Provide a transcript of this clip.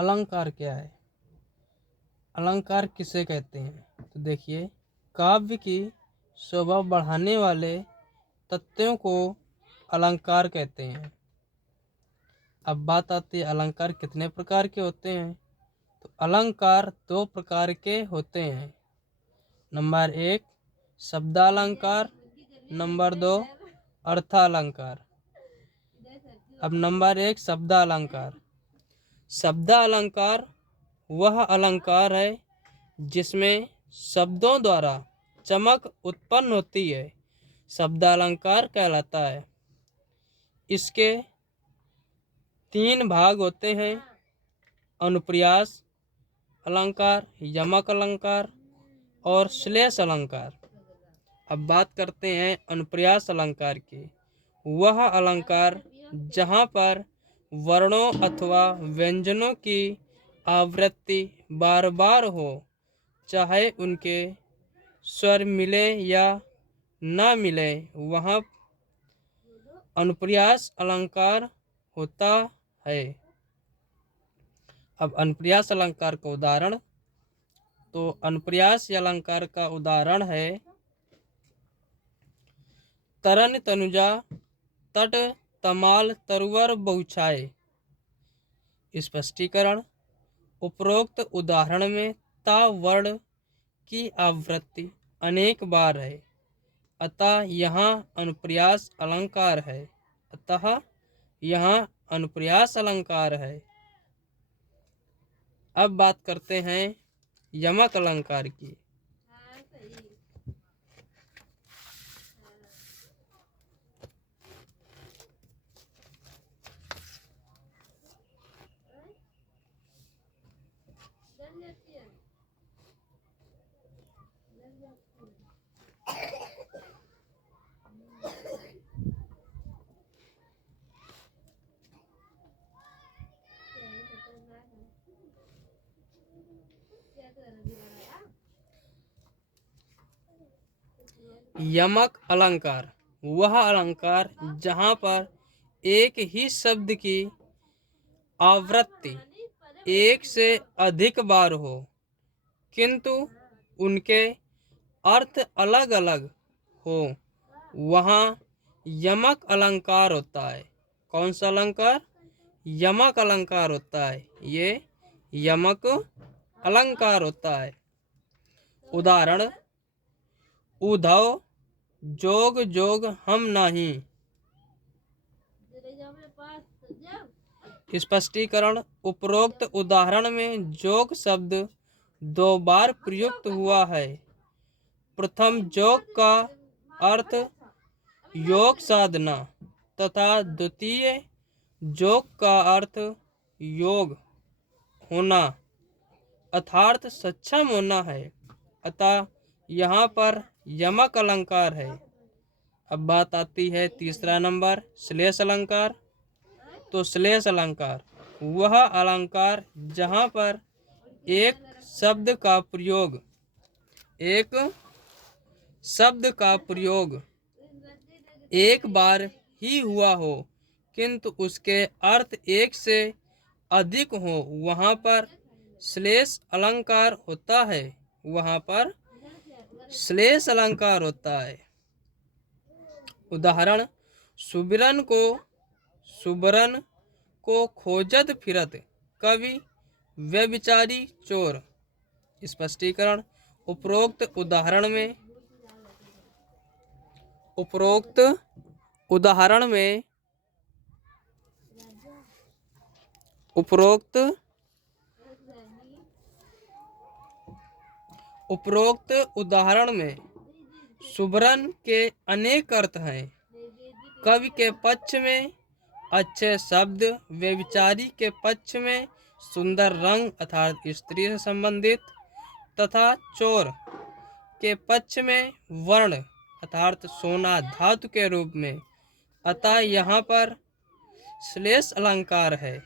अलंकार क्या है, अलंकार किसे कहते हैं? तो देखिए, काव्य की शोभा बढ़ाने वाले तथ्यों को अलंकार कहते हैं। अब बात आती है अलंकार कितने प्रकार के होते हैं। तो अलंकार दो प्रकार के होते हैं। नंबर 1 शब्दालंकार, नंबर 2 अर्थालंकार। अब नंबर 1 शब्दालंकार। शब्दालंकार वह अलंकार है जिसमें शब्दों द्वारा चमक उत्पन्न होती है, शब्दालंकार कहलाता है। इसके 3 भाग होते हैं, अनुप्रास अलंकार, यमक अलंकार और श्लेष अलंकार। अब बात करते हैं अनुप्रास अलंकार की। वह अलंकार जहाँ पर वर्णों अथवा व्यंजनों की आवृत्ति बार बार हो, चाहे उनके स्वर मिले या न मिले, वहाँ अनुप्रास अलंकार होता है। अब अनुप्रास अलंकार का उदाहरण, तो अनुप्रास अलंकार का उदाहरण है तरन तनुजा तट तमाल तरुवर बहुछाए। स्पष्टीकरण, उपरोक्त उदाहरण में ता वर्ण की आवृत्ति अनेक बार है, अतः यहाँ अनुप्रास अलंकार है। अब बात करते हैं यमक अलंकार की। यमक अलंकार वह अलंकार जहाँ पर एक ही शब्द की आवृत्ति एक से अधिक बार हो, किंतु उनके अर्थ अलग अलग हो, वहाँ यमक अलंकार होता है। कौन सा अलंकार? यमक अलंकार होता है। ये यमक अलंकार होता है। उदाहरण, उधव जोग जोग हम नहीं। स्पष्टीकरण, उपरोक्त उदाहरण में जोग शब्द 2 बार प्रयुक्त हुआ है। प्रथम जोग का अर्थ योग साधना तथा द्वितीय जोग का अर्थ योग होना अर्थात सक्षम होना है, अतः यहाँ पर यमक अलंकार है। अब बात आती है तीसरा नंबर श्लेष अलंकार। तो श्लेष अलंकार वह अलंकार जहाँ पर एक शब्द का प्रयोग एक बार ही हुआ हो, किंतु उसके अर्थ एक से अधिक हो, वहाँ पर श्लेष अलंकार होता है। उदाहरण, सुबरन को खोजत फिरत कवि व्यभिचारी चोर। स्पष्टीकरण, उपरोक्त उदाहरण में सुबरन के अनेक अर्थ हैं। कवि के पक्ष में अच्छे शब्द, व्यभिचारी के पक्ष में सुंदर रंग अर्थात स्त्री से संबंधित, तथा चोर के पक्ष में वर्ण अर्थात सोना धातु के रूप में, अतः यहाँ पर श्लेष अलंकार है।